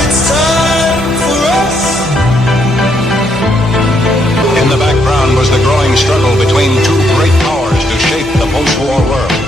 It's time for us. In the background was the growing struggle between two great powers to shape the post-war world.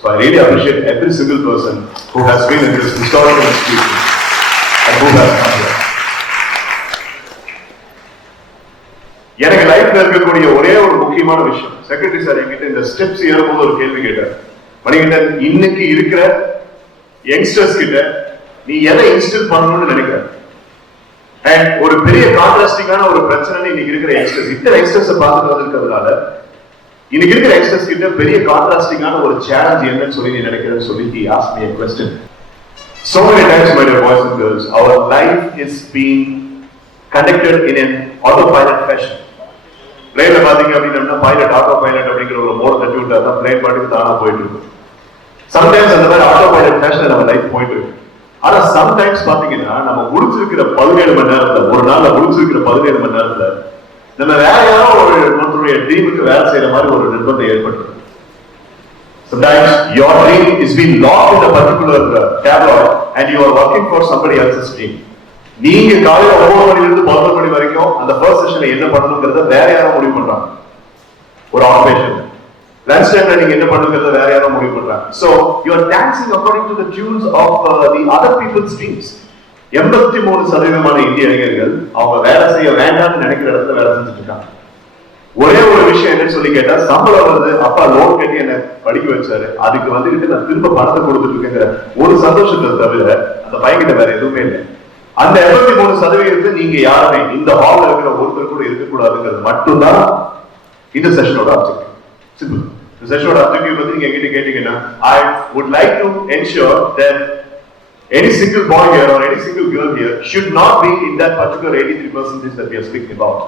So I really appreciate every single person who has been in this historical institution and who has come here. எனக்கு லைஃப்ல இருக்கக்கூடிய ஒரே ஒரு முக்கியமான விஷயம், secretary sir என்கிட்ட இந்த steps ஏறும்போது ஒரு கேள்வி கேட்டார். மணிகண்டன், இன்னைக்கு இருக்கிற யங்ஸ்டர்ஸ் கிட்ட நீ எதை இன்ஸ்டில் பண்ணணும்னு நினைக்கிற? அண்ட் ஒரு பெரிய கான்ட்ராஸ்டிங்கான ஒரு பிரச்சனை இன்னைக்கு இருக்கிற யங்ஸ்டர்ஸ், இத்தனை யங்ஸ்டர்ஸை பார்த்துட்டு வந்திருக்கிறதுனால இன்னைக்கு இருக்கிற யங்ஸ்டர்ஸ் கிட்ட பெரிய கான்ட்ராஸ்டிங்கான ஒரு சேலஞ்ச் என்னன்னு சொல்லி நீ நினைக்கிறேன்னு சொல்லி he asked me a question. So many times, my dear boys and girls, our life is being conducted in an autopilot fashion. பிளேன்ல பாத்தீங்க அப்படின்னா பைலட் ஆட்டோ பைலட் அப்படிங்கிற ஒரு மோட தட்டி விட்டா தான் பிளேன் பாட்டுக்கு தானா போயிட்டு இருக்கு. சம்டைம்ஸ் அந்த மாதிரி ஆட்டோ பைலட் ஃபேஷன்ல நம்ம லைஃப் போயிட்டு இருக்கு. ஆனா சம்டைம்ஸ் பாத்தீங்கன்னா நம்ம முடிச்சிருக்கிற 17 மணி நேரத்துல, ஒரு நாள்ல முடிச்சிருக்கிற 17 மணி நேரத்துல நம்ம வேற யாரோ ஒருத்தருடைய ட்ரீமுக்கு வேலை செய்யற மாதிரி ஒரு நிர்பந்தம் ஏற்பட்டு. Sometimes your dream is being locked in a particular tabloid and you are working for somebody else's dream. நீங்க காலையில 9 மணில இருந்து 11 மணி வரைக்கும் அந்த ஃபர்ஸ்ட் செஷன்ல என்ன பண்ணணும்ங்கறத வேற யாரோ முடிவு பண்றாங்க. ஒரு ஆபரேஷன் லஞ்ச் டைம்ல நீங்க என்ன பண்ணணும்ங்கறத வேற யாரோ முடிவு பண்றாங்க. So you are dancing according to the tunes of the other people's dreams. 83% இந்திய இளைஞர்கள் அவங்க வேலை செய்ய வேண்டாம்னு நினைக்கிற இடத்துல வேலை செஞ்சுட்டு இருக்காங்க. ஒரே ஒரு விஷயம் என்னன்னு சொல்லி கேட்டா, சம்பளம் வருது, அப்பா லோன் கட்டி என்ன படிக்க வச்சாரு, அதுக்கு வந்துட்டு நான் திரும்ப பணத்தை கொடுத்துட்டு இருக்கேங்கிற ஒரு சந்தோஷத்தை தவிர அந்த பையன்கிட்ட வேற எதுவுமே இல்லை. அந்த 83% நீங்க யாருமே இந்த ஹால்ல இருக்கிற ஒருத்தர் கூட இருக்கக்கூடாதுங்கிறது மட்டும்தான் இந்த செஷனோட ஆப்ஜெக்டிவ். சிம்பிள். இந்த செஷனோட ஆப்ஜெக்டிவ் பத்தி நீங்க என்கிட்ட கேட்டீங்கன்னா, I would like to ensure that any single boy here or any single girl here should not be in that particular 83% that we are speaking about.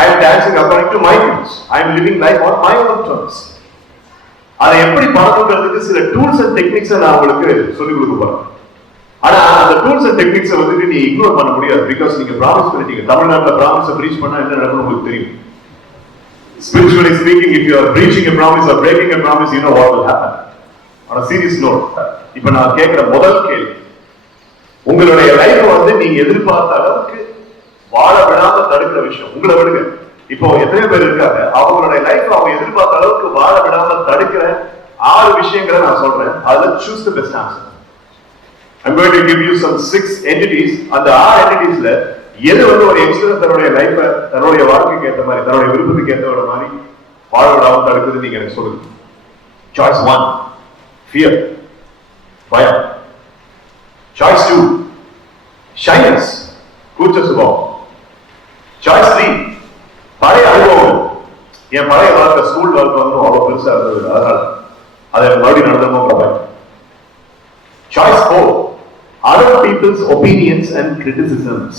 I am dancing according to my rules. I am living life on my own terms. அதை எப்படி பழக்கறதுக்கு சில tools and techniques நான் உங்களுக்கு சொல்லிக் கொடுக்க போறேன். ஆனா அந்த டூல்ஸ் அண்ட் டெக்னிக்ஸ் வந்துட்டு நீ இக்னோர் பண்ண முடியாது. பிகாஸ் நீங்க ப்ராமிஸ் பண்ணிட்டீங்க. தமிழ்நாட்டுல ப்ராமிஸை பிரீச் பண்ணா என்ன நடக்கும் உங்களுக்கு தெரியும். Spiritually speaking, if you are breaching a promise or breaking a promise, you know what will happen. On a serious note, இப்ப நான் கேட்கிற முதல் கேள்வி, உங்களுடைய லைஃப் வந்து நீங்க எதிர்பார்த்த அளவுக்கு வாழ விடாம தடுக்கிற விஷயம், உங்களை விடுங்க, இப்போ எத்தனை பேர் இருக்காங்க அவங்களுடைய லைஃப் அவங்க எதிர்பார்த்த அளவுக்கு வாழ விடாம தடுக்கிற 6 விஷயங்களை நான் சொல்றேன். அதுல choose the best answer. I'm going to give you some 6 entities. அந்த 6 entities-ல எது வந்து ஒரு யங்ஸ்டர் தன்னுடைய லைஃபை தன்னுடைய வாழ்க்கைக்கு ஏற்ற மாதிரி தன்னுடைய விருப்பத்துக்கு ஏற்ற மாதிரி வாழ விடாம தடுக்குது நீங்க எனக்கு சொல்லுங்க. Choice 1, fear, பயம். Choice 2, shyness, கூச்ச சுபாவம். Choice 3, பழைய அனுபவம். என் பழைய வாழ்க்கை ஸ்கூல் வாழ்க்கை வந்து அவ்வளவு பெருசா இருந்தது, அதனால அதை மறுபடியும் நடந்தோம் பயம். Choice 4, other people's opinions and criticisms.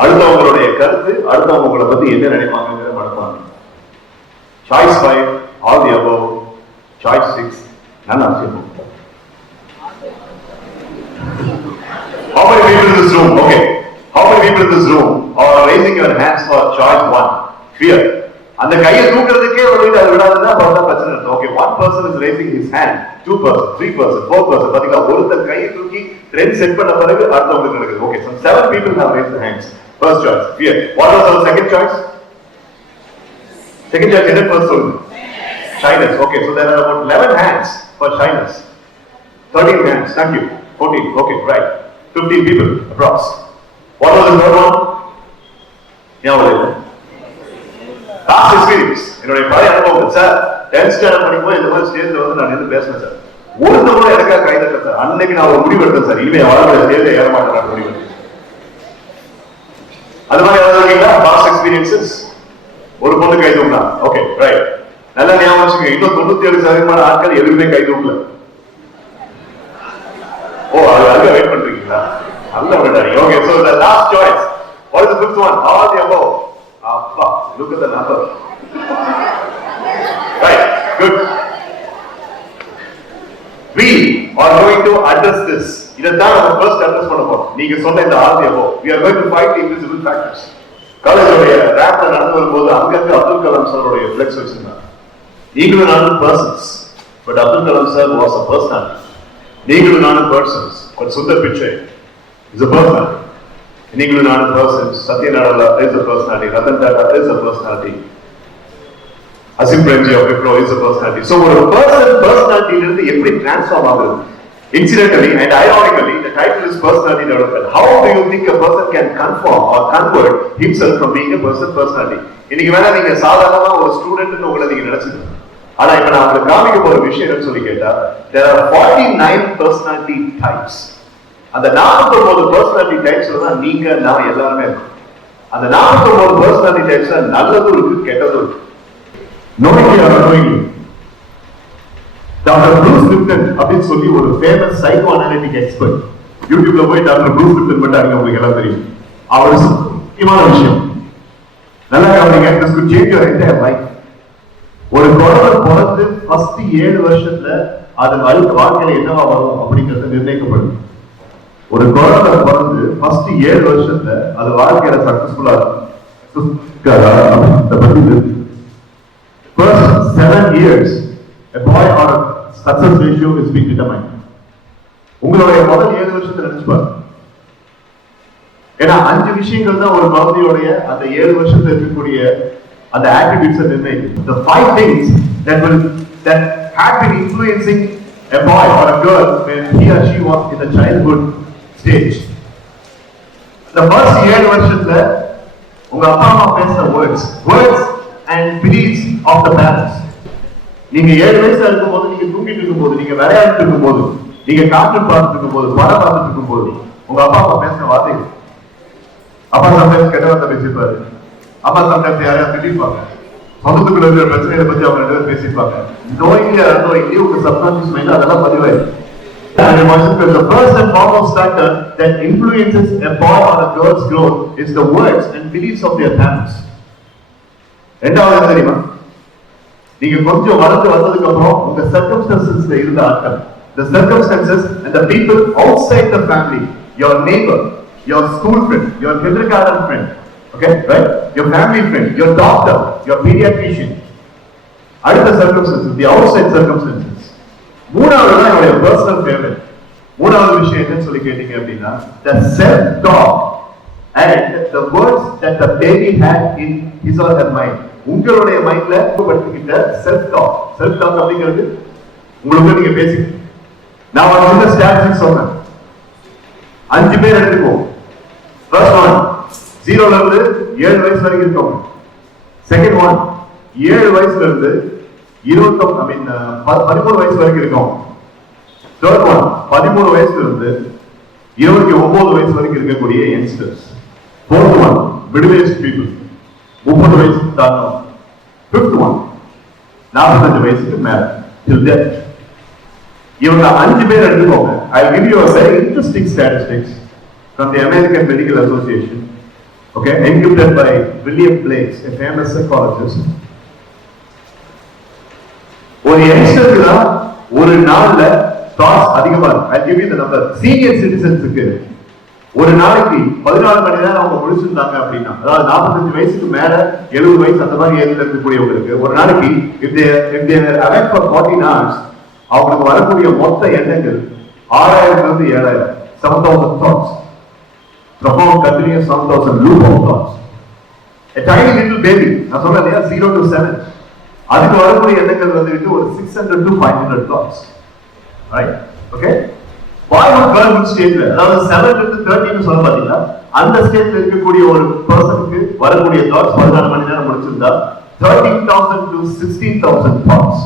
அடுத்தவங்களுடைய கருத்து, அடுத்தவங்க உங்களை பத்தி என்ன நினைப்பாங்கிற மனப்பாங்க. Choice 5, all the above. Choice 6, none of them. How many people in this room? Okay. How many people in this room are raising your hands for choice 1? Fear. அந்த கையை தூக்குறதுக்கே வந்து அது விடாதுன்னா பார்த்தா பிரச்சனை இருக்கு. Okay, 1 person is raising his hand, 2%, 3%, 4%. பாத்தீங்களா, ஒருத்தர் கையை தூக்கி ட்ரெண்ட் செட் பண்ண பிறகு அடுத்தவங்களுக்கு நடக்குது. Okay, some 7 people have raised their hands. First choice, fear. What was our second choice? Second choice, என்ன first சொல்லுங்க? Shyness. Okay, so there are about 11 hands for shyness. 13 hands, thank you. 14, okay, right. 15 people, approx. What was the third one? Past experience. என்னுடைய பழைய அனுபவம் sir. 10th standard படிக்கும்போது இந்த மாதிரி ஸ்டேஜ்ல வந்து நான் நின்று பேசினேன் சார். ஒரு தடவை எனக்காக கை தட்டல சார். அன்னைக்கு நான் ஒரு முடிவு எடுத்தேன் சார். இனிமே வாழ்க்கையில ஸ்டேஜ்ல ஏற மாட்டேன் முடிவு. அது மாதிரி ஏதாவது இருக்கீங்களா? Past experiences? ஒரு பொண்ணு கை தூங்கினா, ஓகே ரைட். நல்லா ஞாபகம் வச்சுக்கோங்க, இன்னும் 97% ஆட்கள் எதுவுமே கை தூக்கல. ஓ, அதுக்காக வெயிட் பண்றீங்களா? நல்ல விடாடி. Okay, so the last choice. What is the fifth one? All the above. Appa, look at the number. Right, good. We are going to address this. இதைத்தான் நம்ம first address பண்ண போறோம். நீங்க சொன்ன இந்த all the above. We are going to fight the invisible factors. காலேஜோடைய ரேப்ல நடந்து வரும்போது அங்கங்க அப்துல் கலாம் சாரோடைய ஃபிளெக்ஸ் வச்சிருந்தாங்க. நீங்களும் நானும் persons, but Abdul Kalam sir was a personality. நீங்களும் நானும் persons, but Sundar Pichai is a personality. நீங்களும் நானும் persons, Satyanarayana is a personality, Ratan Tata is a personality, Azim Premji of Wipro is a personality. So ஒரு personality இருந்து எப்படி டிரான்ஸ்ஃபார்ம் ஆகுது? Incidentally and ironically, the title is personality development. How do you think a person can conform or convert himself from being a personality? இன்னைக்கு வேணா நீங்க சாதாரணமா ஒரு ஸ்டூடெண்ட்னு உங்களை நீங்க நினைச்சுக்கணும். ஆனா இப்ப நான் உங்களுக்கு காமிக்க போற விஷயம் என்னன்னு சொல்லி கேட்டா, there are 49 personality types. அந்த 49 personality typesல தான் நீங்க நான் எல்லாருமே இருக்கோம். அந்த 49 personality typesல நல்லதும் இருக்கு, கெட்டதும் இருக்கு. knowing டாக்டர் ப்ரூஸ் லிப்டன் அப்படின்னு சொல்லி ஒரு ஃபேமஸ் சைக்கோ அனாலிட்டிக் எக்ஸ்பர்ட், யூடியூப்ல போய் டாக்டர் ப்ரூஸ் லிப்டன் பண்ணாங்க, உங்களுக்கு எல்லாம் தெரியும். அவர் முக்கியமான விஷயம் நல்லா கவனிங்க, this could change your entire life. ஒரு குழந்தை பிறந்து ஃபர்ஸ்ட் 7 வருஷத்துல அது வாழ்க்கையில என்னவா வரும் அப்படிங்கறது நிர்ணயிக்கப்படுது. ஒரு குழந்தை பிறந்து ஃபர்ஸ்ட் 7 வருஷத்துல அது வாழ்க்கையில சக்சஸ்ஃபுல்லா first 7 years a boy or a success ratio is being determined. உங்களுடைய முதல் 7 வருஷத்துல நினைச்சு பாருங்க. ஏன்னா 5 விஷயங்கள் தான் ஒரு குழந்தையோடைய அந்த 7 வருஷத்துல இருக்கக்கூடிய அந்த attributes நிர்ணயிக்கும். The 5 things that had been influencing a boy or a girl when he or she was in the childhood stage. The first 7 வருஷத்துல உங்க அப்பா அம்மா பேசுற words and beliefs of the parents. நீங்க 7 வயசுல இருக்கும்போது, நீங்க தூங்கிட்டு இருக்கும்போது, நீங்க விளையாடிட்டு இருக்கும்போது, நீங்க கார்ட்டூன் பார்த்துட்டு இருக்கும்போது, படம் பார்த்துட்டு இருக்கும்போது உங்க அப்பா அம்மா பேசுற வார்த்தைகள். அப்பா சம்டைம்ஸ் கெட்ட வார்த்தை பேசிப்பாரு, அம்மா சம்டைம்ஸ் யாரையா திட்டிருப்பாங்க, சொந்தத்துக்குள்ள இருக்கிற பிரச்சனைகளை பத்தி அவங்க 2 பேரும் பேசிப்பாங்க. knowingly or unknowingly உங்க சப்கான்ஷியஸ் மைண்ட்ல அதெல்லாம் பதிவாயிருக்கு. The first and foremost factor that influences a boy or a girl's growth is the words and beliefs of their parents. ரெண்டாவது தெரியுமா, நீங்க கொஞ்சம் வளர்ந்து வந்ததுக்கு அப்புறம் உங்க சர்க்கம்ஸ்டன்சஸ்ல இருந்த ஆட்கள், the circumstances and the people outside the family, your neighbor, your school friend, your kindergarten friend, okay, right, your family friend, your doctor, your pediatrician, அடுத்த circumstances, the outside circumstances. மூணாவது தான் என்னுடைய personal favorite. மூணாவது விஷயம் என்னன்னு சொல்லி கேட்டீங்க அப்படின்னா, the self talk and the words that the baby had in his or her mind. உங்களுடைய மைண்ட்ல படுத்திக்கிட்ட செல்ஃப் டாக் அப்படிங்கிறது உங்களுக்கு நீங்க பேசி. நான் ஒரு சின்ன ஸ்டாட்டிஸ்டிக்ஸ் சொன்னேன். 5 பேர் எடுத்துக்கோங்க. ஃபர்ஸ்ட் ஒன் 0ல இருந்து 7 வயசு வரைக்கும் இருக்கவங்க. செகண்ட் ஒன் 7 வயசுல இருந்து 13 வயசு வரைக்கும் இருக்கவங்க. தேர்ட் ஒன் 13 வயசுல இருந்து 29 வயசு வரைக்கும் இருக்கக்கூடிய youngsters. Fourth one middle age people, 30 வயசுக்கு தாண்டோம். ஃபிஃப்த் ஒன் 45 வயசுக்கு மேல till death. இவங்க 5 பேர் எடுத்துக்கோங்க. I will give you a very interesting statistics from the American Medical Association, okay, encrypted by William Blake, a famous psychologist. ஒரு யங்ஸ்டருக்கு தான் ஒரு நாள்ல தாட்ஸ் அதிகமா இருக்கு. I give you the number. Senior சிட்டிசன்ஸுக்கு ஒரு நாளைக்கு 14 மணி நேரம் அவங்க முடிச்சிருந்தாங்க அப்படின்னா, அதாவது 45 வயசுக்கு மேல 70 வயசு அந்த மாதிரி ஏஜ்ல இருக்கக்கூடியவங்களுக்கு ஒரு நாளைக்கு if they are awake for 14 hours அவங்களுக்கு வரக்கூடிய மொத்த எண்ணங்கள் 6000 இருந்து 7000, 7000 thoughts, profound continuous 7000 loop of thoughts. A tiny little baby, நான் சொன்னேன் இல்லையா, 0 to 7, அதுக்கு வரக்கூடிய எண்ணங்கள் வந்துட்டு ஒரு 600 to 500 thoughts, right? Okay, பாய்வுட் கேர்ள்வுட் ஸ்டேஜ்ல, அதாவது 7 to 13 சொல்ல பாத்தீங்கன்னா, அந்த ஸ்டேஜ்ல இருக்கக்கூடிய ஒரு பர்சனுக்கு வரக்கூடிய தாட்ஸ் 14 மணி நேரம் முடிச்சிருந்தா 13,000 to 16,000 thoughts.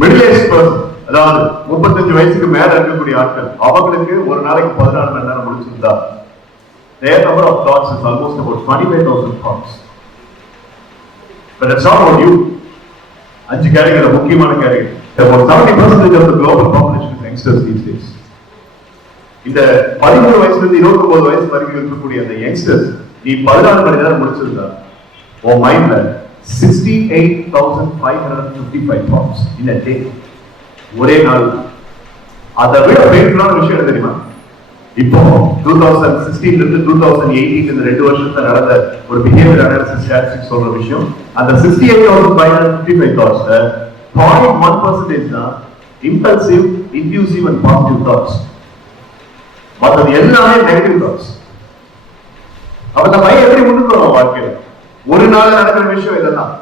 Middle age person, அதாவது 35 வயசுக்கு மேல இருக்கக்கூடிய ஆட்கள், அவங்களுக்கு ஒரு நாளைக்கு 14 மணி நேரம் முடிச்சிருந்தா their number of thoughts is almost about 25,000 thoughts. But that's not about you. அஞ்சு கேட்டகரி முக்கியமான category. About 70% of the global population is youngsters these days. இந்த 13 வயசுல இருந்து 29 வயசு வரைக்கும் இருக்கக்கூடிய அந்த யங்ஸ்டர்ஸ் நீ 14 மணி நேரம் முடிச்சிருந்தா உன் மைண்ட்ல 68,555 thoughts in a day. ஒரே நாள். அதை விட பெயின்ஃபுல்லான விஷயம் என்ன தெரியுமா? இப்போ 2016 இருந்து 2018 இந்த 2 வருஷத்துல நடந்த ஒரு பிஹேவியர் அனாலிசிஸ் ஸ்டாட்டிஸ்டிக்ஸ் சொல்ற விஷயம், அந்த 68,555 தாட்ஸ்ல 0.1% தான் இம்பல்சிவ், இன்ட்யூசிவ் அண்ட் பாசிட்டிவ் தாட்ஸ். மற்றது எல்லாமே நெகட்டிவ் தாட்ஸ். அப்ப இந்த பையன் எப்படி முன்னுக்கு வரும் வாழ்க்கையில? ஒரு நாள் நடக்கிற விஷயம் இதெல்லாம்.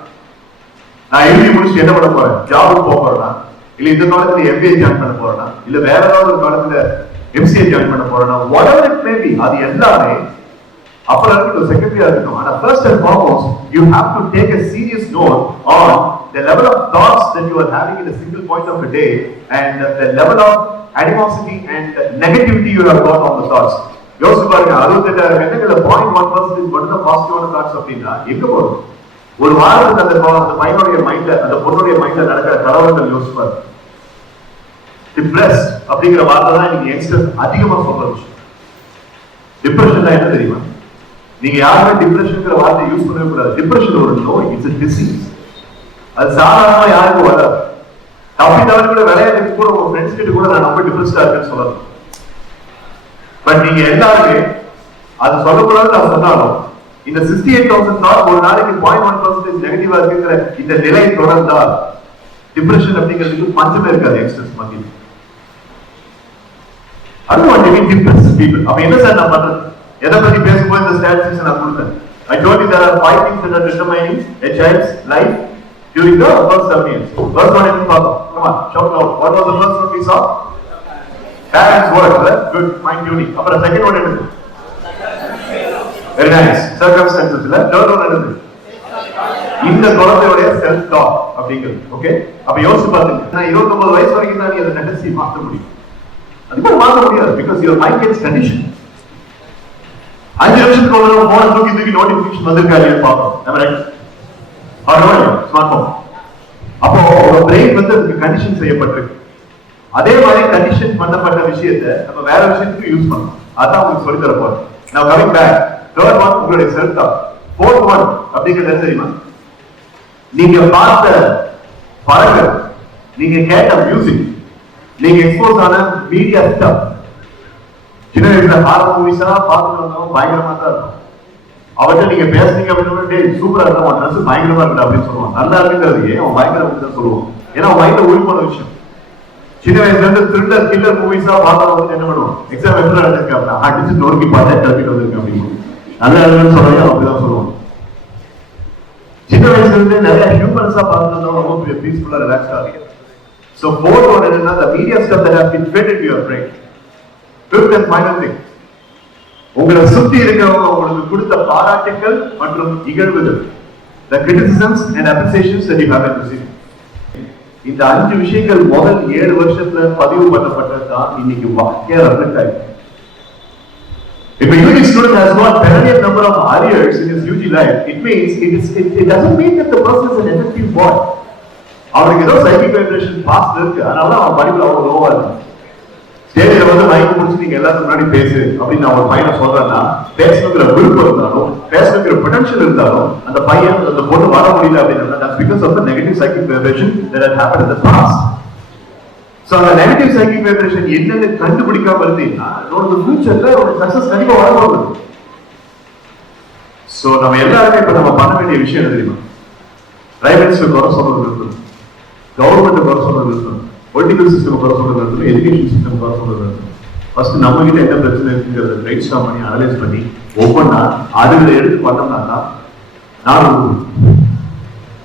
நான் எழுதி முடிச்சு என்ன பண்ண போறேன்? ஜாபுக்கு போக போறேன்னா, இல்ல இந்த காலத்துல MBA ஜாயின் பண்ண போறேன்னா, இல்ல வேற ஏதாவது ஒரு காலத்துல MCA ஜாயின் பண்ண போறேன்னா, whatever it may be, அது எல்லாமே அப்புறம் இருக்கட்டும், செகண்டரியா இருக்கட்டும். ஆனா first and foremost, you have to take a serious note on the level of thoughts that you are having in a single point of a day and the level of animosity and negativity you have got on the thoughts. யோசிச்சு பாருங்க, 68,000 எண்ணங்கள்ல 0.1% மட்டும் பாசிட்டிவான thoughts அப்படின்னா எங்க போகும்? ஒரு வாரத்துக்கு அந்த பையனுடைய மைண்ட்ல, அந்த பொண்ணுடைய மைண்ட்ல நடக்கிற கலவரங்கள் யோசிச்சு பாருங்க. டிப்ரெஸ்ட் அப்படிங்கிற வார்த்தை தான் நீங்க யங்ஸ்டர்ஸ் அதிகமா சொல்ற விஷயம். டிப்ரெஷன் என்ன தெரியுமா? நீங்க யாருமே டிப்ரெஷன்ங்கிற வார்த்தை யூஸ் பண்ணவே கூடாது. டிப்ரெஷன் ஒரு நோய், இட்ஸ் a disease. அது சாதாரணமா யாருக்கும் வராது. தப்பி தவறி கூட விளையாட்டுக்கு கூட உங்க ஃப்ரெண்ட்ஸ் கிட்ட கூட நான் ரொம்ப டிப்ரெஸ்டா இருக்கேன்னு சொல்லலாம். பட் நீங்க எல்லாருமே அது சொல்லக்கூடாதுன்னு நான் சொன்னாலும் இந்த 68,000 தாட் ஒரு நாளைக்கு 0.1% நெகட்டிவா இருக்குங்கிற இந்த நிலை தொடர்ந்தால் டிப்ரெஷன் அப்படிங்கிறதுக்கு பஞ்சமே இருக்காது யங்ஸ்டர்ஸ் மத்தியில். I don't want to be depressed people. அப்ப என்ன சார் நான் பண்றது? எதை பத்தி பேசும்போது இந்த ஸ்டாட்டிஸ்டிக்ஸ் நான் கொடுத்தேன். I told you there are 5 things that are determining a child's life during the first 7 years. First one is பார்த்தோம். Come on, shout out. What was the first one we saw? Parents' word, right? Good, fine tuning. அப்புறம் second one என்னது? Very nice. Circumstances இல்ல. Third one என்னது? இந்த குழந்தையோட self talk அப்படிங்கிறது. Okay? அப்ப யோசிச்சு பாருங்க. நான் 29 வயசு வரைக்கும் தான் நீ அதை டெண்டன்சி மாத்த முடியும். அதுக்கு மாத்த முடியாது. Because your mind gets conditioned. 5 நிமிஷத்துக்கு ஒரு போன் தூக்கி நோட்டிபிகேஷன் வந்திருக்கா இல்லையா பாப்போம். am I right? Smart phone. அப்போ உங்க பிரெயின் வந்து அதுக்கு கண்டிஷன் செய்யப்பட்டிருக்கு. அதே மாதிரி கண்டிஷன் பண்ணப்பட்ட விஷயத்தை நம்ம வேற விஷயத்துக்கு யூஸ் பண்ணலாம். அதான் உங்களுக்கு சொல்லி தர போறேன். Now coming back, third one உங்களுடைய செல்ஃப் டாக். fourth one அப்படிங்கிறது என்ன தெரியுமா? நீங்க பார்த்த படங்கள், நீங்க கேட்ட மியூசிக், நீங்க எக்ஸ்போஸ் ஆன மீடியா ஸ்டப். சின்ன வயசுல ஹாரர் மூவிஸ் எல்லாம் பார்த்துட்டு பயங்கரமா தான் இருக்கும். அவர்கிட்ட நீங்க பேசுனீங்க அப்படின்னு டே சூப்பரா இருக்கும், அவன் ட்ரெஸ் பயங்கரமா இருக்கு அப்படின்னு சொல்லுவான். நல்லா இருக்குங்கிறது ஏன் அவன் பயங்கரம் தான் சொல்லுவான்? ஏன்னா அவன் மைண்ட்ல உயிர் போன விஷயம். சின்ன வயசுல இருந்து த்ரில்லர் கில்லர் மூவிஸா பார்த்தா வந்து என்ன பண்ணுவோம்? எக்ஸாம் எப்படி நடந்திருக்கு அப்படின்னா அடிச்சு நோக்கி பார்த்தா கிளப்பிட்டு வந்திருக்கு அப்படின்னு நல்லா இருக்குன்னு சொல்றாங்க, அப்படிதான் சொல்லுவான். சின்ன வயசுல இருந்து நிறைய ஹியூமன்ஸா பார்த்துட்டு ரொம்ப பீஸ்ஃபுல்லா ரிலாக்ஸா இருக்கு. So fourth one is the media stuff that has been fed into your brain. Fifth and final thing, உங்களை சுத்தி இருக்கிறவங்க உங்களுக்கு கொடுத்த பாராட்டுகள் மற்றும் இகழ்வுகள், the criticisms and appreciations that you have received. இந்த 5 விஷயங்கள் முதல் 7 வருஷத்துல பதிவு பண்ணப்பட்டது தான் இன்னைக்கு வாழ்க்கையா ரெஃப்ளெக்ட் ஆயிருக்கு. If a UG student has got perennial number of arrears in his UG life, it means it doesn't mean that the person is an effective boy. அவருக்கு ஏதோ சைக்கிக் வைப்ரேஷன் பாஸ்ட் இருக்கு, அதனால அவன் படிப்புல அவ்வளவு லோவா இருக்கு. ஸ்டேஜ்ல வந்து மைக் முடிச்சு நீங்க எல்லாத்துக்கும் முன்னாடி பேசு அப்படின்னு அவன் பையனை சொல்றேன்னா, பேசணுங்கிற விருப்பம் இருந்தாலும் பேசணுங்கிற பொட்டன்ஷியல் இருந்தாலும் அந்த பையன் அந்த பொண்ணு வர முடியல அப்படின்னா that's because of the negative psychic vibration that had happened in the past. So அந்த negative psychic vibration என்னன்னு கண்டுபிடிக்காம இருந்தீங்கன்னா உங்களோட ஃபியூச்சர்ல ஒரு சக்சஸ் கண்டிப்பா வரப்போகுது. சோ நம்ம எல்லாருமே இப்ப நம்ம பண்ண வேண்டிய விஷயம் என்ன தெரியுமா? பிரைவேட்ஸ்க்கு குறை சொல்றது இருக்கு, கவர்மெண்ட் குறை சொல்றது இருக்கு, பொலிட்டிக்கல் சிஸ்டம் குறை சொல்றது இருக்கு, எஜுகேஷன் சிஸ்டம் குறை சொல்றது இருக்கு. ஃபர்ஸ்ட் நம்ம கிட்ட என்ன பிரச்சனை இருக்குங்கிறத பிரைட் ஸ்டார்ம் பண்ணி அனலைஸ் பண்ணி ஒவ்வொன்றா அதுகளை எடுத்து பண்ணோம்னா தான் நாடு.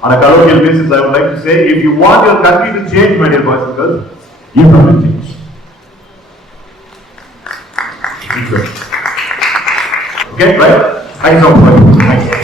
On a colloquial basis, I would like to say, if you want your country to change, my dear boys and girls, you have to change. Okay, right? Thank you so much. Thank you.